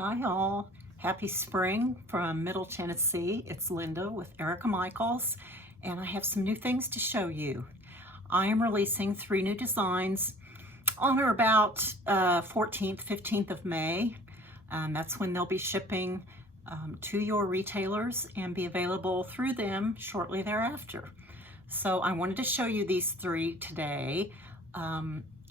Hi all, happy spring from Middle Tennessee. It's Linda with Erica Michaels, and I have some new things to show you. I am releasing 3 new designs on or about 14th, 15th of May. That's when they'll be shipping to your retailers and be available through them shortly thereafter. So I wanted to show you these 3 today.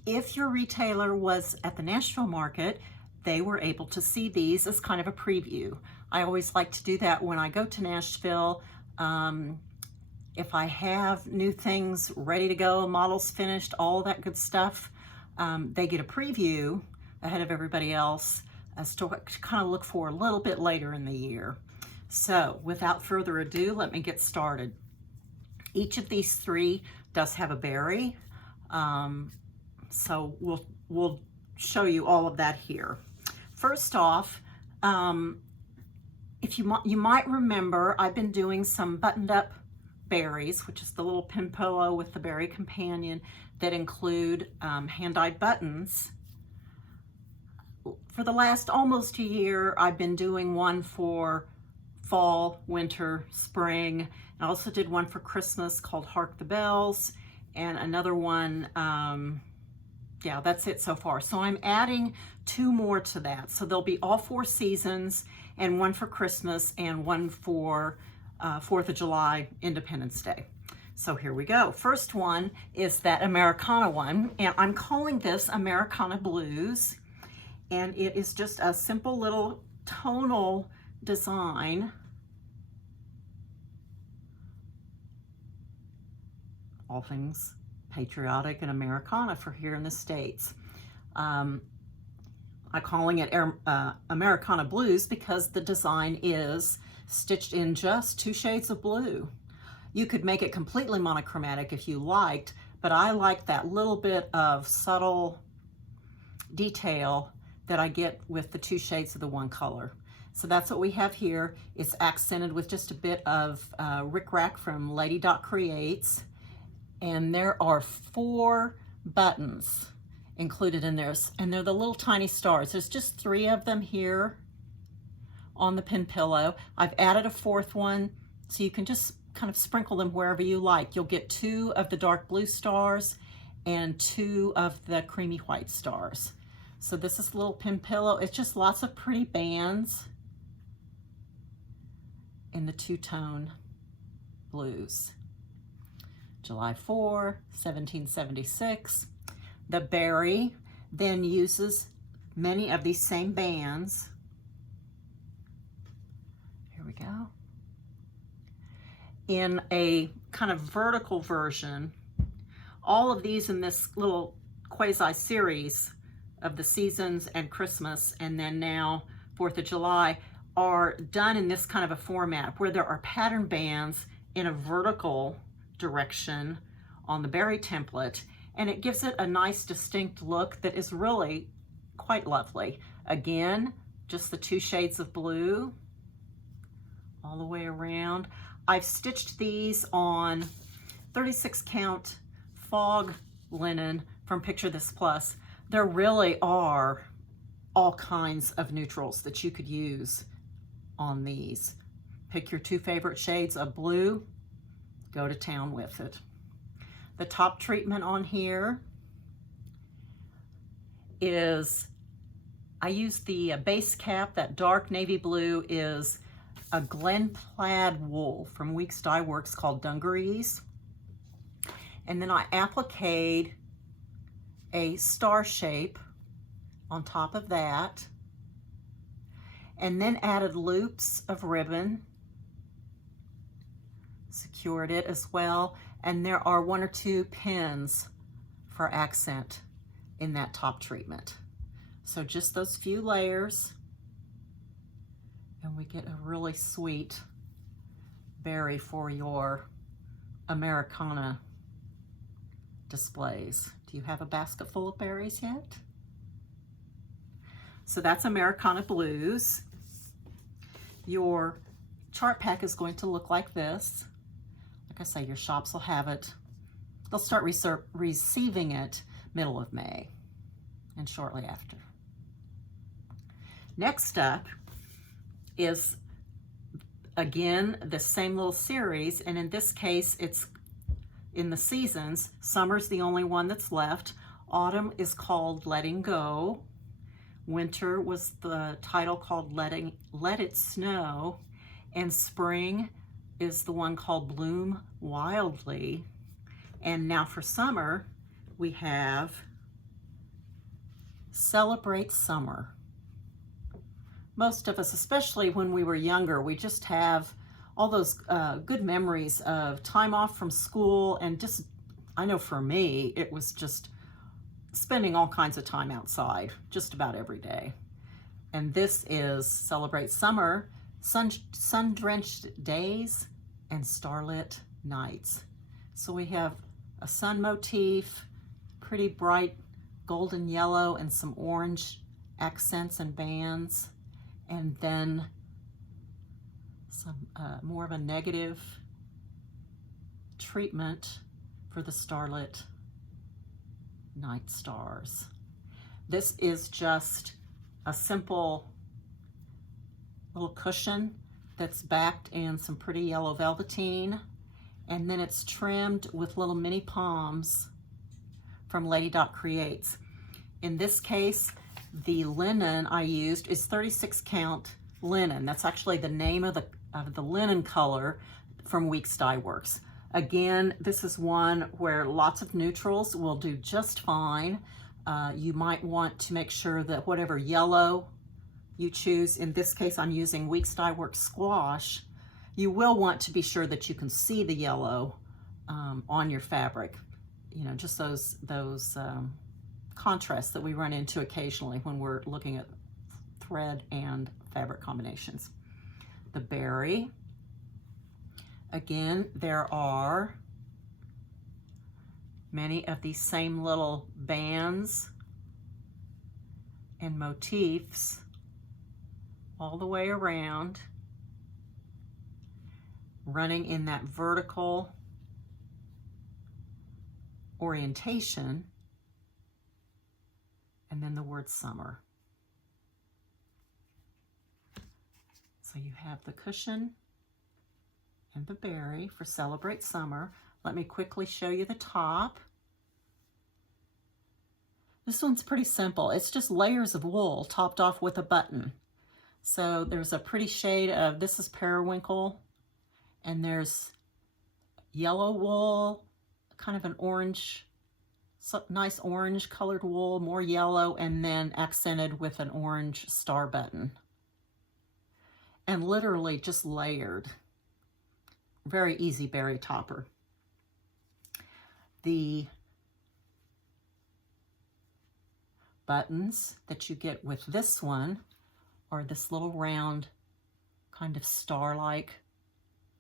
If your retailer was at the Nashville market, they were able to see these as kind of a preview. I always like to do that when I go to Nashville. If I have new things ready to go, models finished, all that good stuff, they get a preview ahead of everybody else as to what to kind of look for a little bit later in the year. So without further ado, let me get started. Each of these 3 does have a berry. So we'll show you all of that here. First off, if you might remember, I've been doing some buttoned up berries, which is the little pin pillow with the berry companion that include hand-dyed buttons. For the last almost a year, I've been doing one for fall, winter, spring. I also did one for Christmas called Hark the Bells, and another one, yeah, that's it so far. So I'm adding 2 more to that. So there'll be all 4 seasons, and one for Christmas and one for 4th of July, Independence Day. So here we go. First one is that Americana one, and I'm calling this Americana Blues. And it is just a simple little tonal design. All things patriotic and Americana for here in the States. I'm calling it Americana Blues because the design is stitched in just 2 shades of blue. You could make it completely monochromatic if you liked, but I like that little bit of subtle detail that I get with the 2 shades of the one color. So that's what we have here. It's accented with just a bit of rickrack from Lady Dot Creates. And there are 4 buttons included in there, and they're the little tiny stars. There's just 3 of them here on the pin pillow. I've added a 4th one, so you can just kind of sprinkle them wherever you like. You'll get 2 of the dark blue stars and 2 of the creamy white stars. So this is a little pin pillow. It's just lots of pretty bands in the 2-tone blues. July 4, 1776. The berry then uses many of these same bands. Here we go. In a kind of vertical version, all of these in this little quasi-series of the seasons and Christmas, and then now 4th of July, are done in this kind of a format where there are pattern bands in a vertical direction on the berry template, and it gives it a nice distinct look that is really quite lovely. Again, just the 2 shades of blue all the way around. I've stitched these on 36 count fog linen from Picture This Plus. There really are all kinds of neutrals that you could use on these. Pick your 2 favorite shades of blue, go to town with it. The top treatment on here is, I use the base cap. That dark navy blue is a Glen plaid wool from Weeks Dye Works called Dungarees. And then I appliqued a star shape on top of that, and then added loops of ribbon, secured it as well, and there are 1 or 2 pins for accent in that top treatment. So just those few layers, and we get a really sweet berry for your Americana displays. Do you have a basket full of berries yet? So that's Americana Blues. Your chart pack is going to look like this. Like I say, your shops will have it. They'll start receiving it middle of May and shortly after. Next up is, again, the same little series, and in this case, it's in the seasons. Summer's the only one that's left. Autumn is called Letting Go. Winter was the title called Let It Snow. And spring is the one called Bloom Wildly. And now for summer, we have Celebrate Summer. Most of us, especially when we were younger, we just have all those good memories of time off from school, and just, I know for me, it was just spending all kinds of time outside, just about every day. And this is Celebrate Summer, sun-drenched days and starlit nights. So we have a sun motif, pretty bright golden yellow and some orange accents and bands, and then some more of a negative treatment for the starlit night stars. This is just a simple little cushion that's backed in some pretty yellow velveteen, and then it's trimmed with little mini palms from Lady Dot Creates. In this case, the linen I used is 36 count linen. That's actually the name of the linen color from Weeks Dye Works. Again, this is one where lots of neutrals will do just fine. You might want to make sure that whatever yellow you choose, in this case I'm using Weeks Dye Works Squash, you will want to be sure that you can see the yellow on your fabric. You know, just those contrasts that we run into occasionally when we're looking at thread and fabric combinations. The berry, again, there are many of these same little bands and motifs all the way around, running in that vertical orientation, and then the word summer. So you have the cushion and the berry for Celebrate Summer. Let me quickly show you the top. This one's pretty simple. It's just layers of wool topped off with a button. So there's a pretty shade of, this is periwinkle, and there's yellow wool, kind of an orange, nice orange colored wool, more yellow, and then accented with an orange star button. And literally just layered. Very easy berry topper. The buttons that you get with this one are this little round kind of star-like,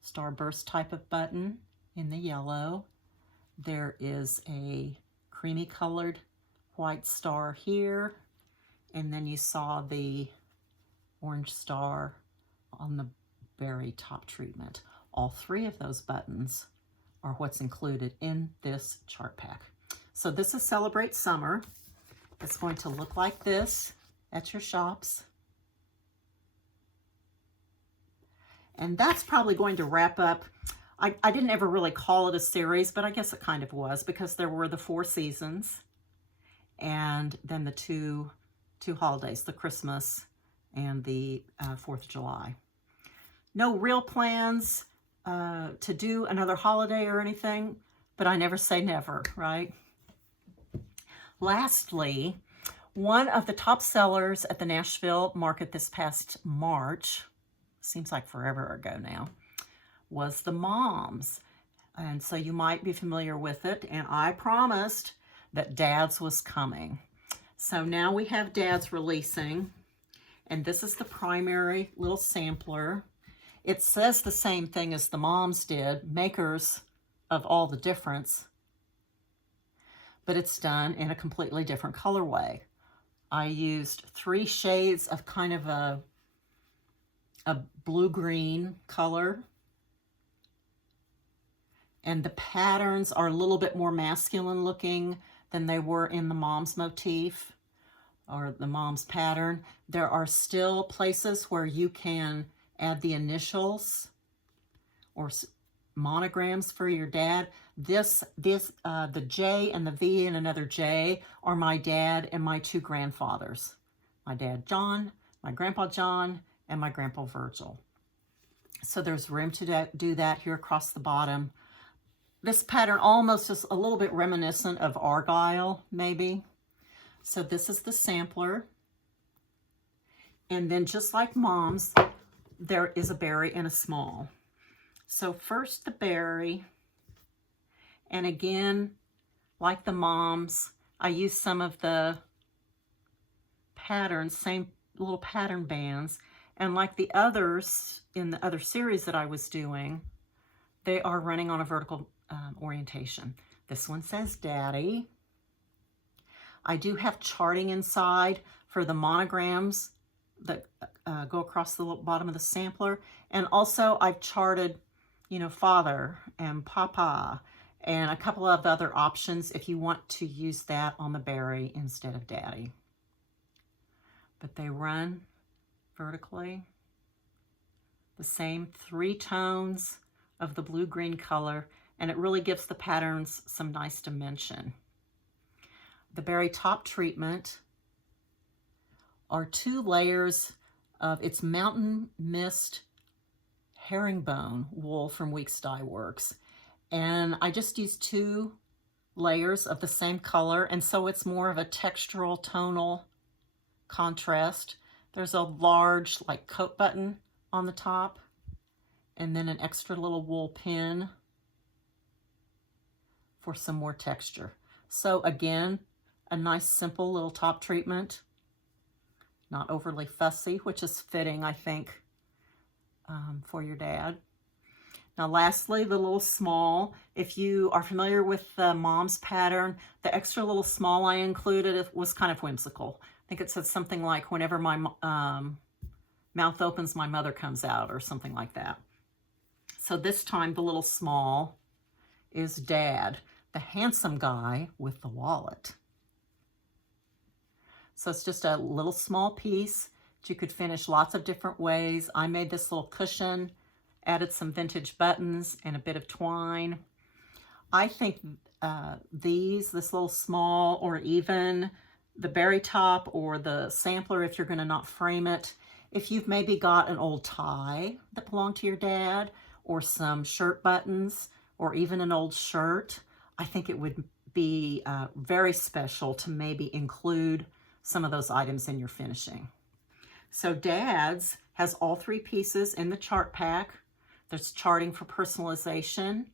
starburst type of button in the yellow. There is a creamy colored white star here, and then you saw the orange star on the berry top treatment. All three of those buttons are what's included in this chart pack. So this is Celebrate Summer. It's going to look like this at your shops. And that's probably going to wrap up. I didn't ever really call it a series, but I guess it kind of was, because there were the 4 seasons and then the two holidays, the Christmas and the 4th of July. No real plans to do another holiday or anything, but I never say never, right? Lastly, one of the top sellers at the Nashville market this past March, seems like forever ago now, was the Moms. And so you might be familiar with it, and I promised that Dad's was coming. So now we have Dad's releasing, and this is the primary little sampler. It says the same thing as the Moms did, makers of all the difference, but it's done in a completely different colorway. I used 3 shades of kind of a blue-green color, and the patterns are a little bit more masculine looking than they were in the Moms motif. or the mom's pattern, there are still places where you can add the initials or monograms for your dad. The J and the V and another J are my dad and my two grandfathers. My dad John, my grandpa John, and my grandpa Virgil. So there's room to do that here across the bottom. This pattern almost is a little bit reminiscent of Argyle, maybe. So this is the sampler. And then just like mom's, there is a berry and a small. So first the berry, and again, like the moms, I use some of the patterns, same little pattern bands, and like the others in the other series that I was doing, they are running on a vertical orientation. This one says Daddy. I do have charting inside for the monograms that go across the bottom of the sampler, and also I've charted, you know, Father and Papa and a couple of other options if you want to use that on the berry instead of Daddy. But they run vertically, the same 3 tones of the blue-green color, and it really gives the patterns some nice dimension. The berry top treatment are 2 layers of its Mountain Mist herringbone wool from Weeks Dye Works. And I just used 2 layers of the same color, and so it's more of a textural tonal contrast. There's a large like coat button on the top, and then an extra little wool pin for some more texture. So again, a nice simple little top treatment, not overly fussy, which is fitting, I think, for your dad. Now lastly, the little small. If you are familiar with the mom's pattern, the extra little small I included was kind of whimsical. I think it said something like, whenever my mouth opens, my mother comes out, or something like that. So this time the little small is Dad, the handsome guy with the wallet. So it's just a little small piece that you could finish lots of different ways. I made this little cushion, added some vintage buttons and a bit of twine. I think this little small, or even the berry top or the sampler, if you're going to not frame it, if you've maybe got an old tie that belonged to your dad, or some shirt buttons, or even an old shirt, I think it would be very special to maybe include some of those items in your finishing. So Dad's has all 3 pieces in the chart pack. There's charting for personalization.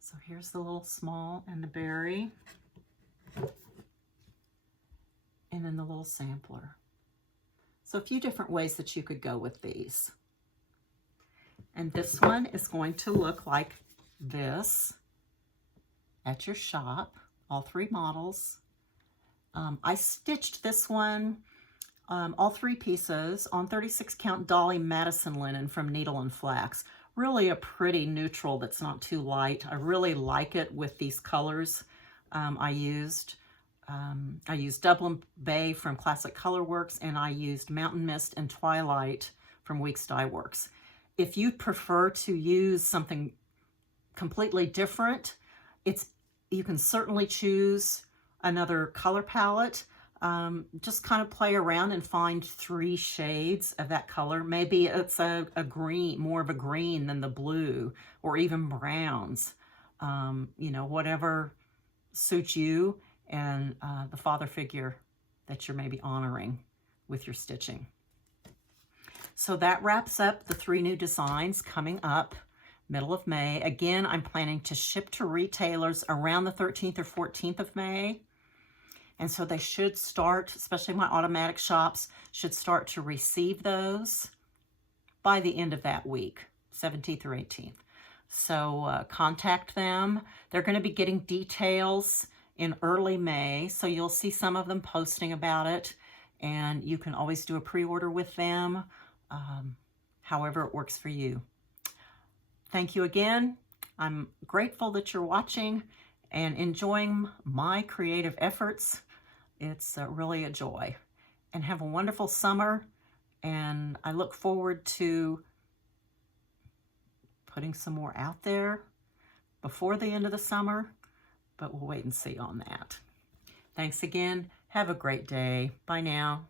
So here's the little small and the berry, and then the little sampler. So a few different ways that you could go with these. And this one is going to look like this at your shop, all 3 models. I stitched this one, all 3 pieces, on 36 count Dolly Madison linen from Needle and Flax. Really a pretty neutral that's not too light. I really like it with these colors I used. I used Dublin Bay from Classic Colorworks, and I used Mountain Mist and Twilight from Weeks Dye Works. If you prefer to use something completely different, you can certainly choose another color palette. Just kind of play around and find 3 shades of that color. Maybe it's a green, more of a green than the blue, or even browns. You know, whatever suits you and the father figure that you're maybe honoring with your stitching. So that wraps up the 3 new designs coming up middle of May. Again, I'm planning to ship to retailers around the 13th or 14th of May. And so they should start, especially my automatic shops, should start to receive those by the end of that week, 17th or 18th. So contact them. They're going to be getting details in early May, so you'll see some of them posting about it, and you can always do a pre-order with them, however it works for you. Thank you again. I'm grateful that you're watching and enjoying my creative efforts. It's really a joy. And have a wonderful summer, and I look forward to putting some more out there before the end of the summer, but we'll wait and see on that. Thanks again. Have a great day. Bye now.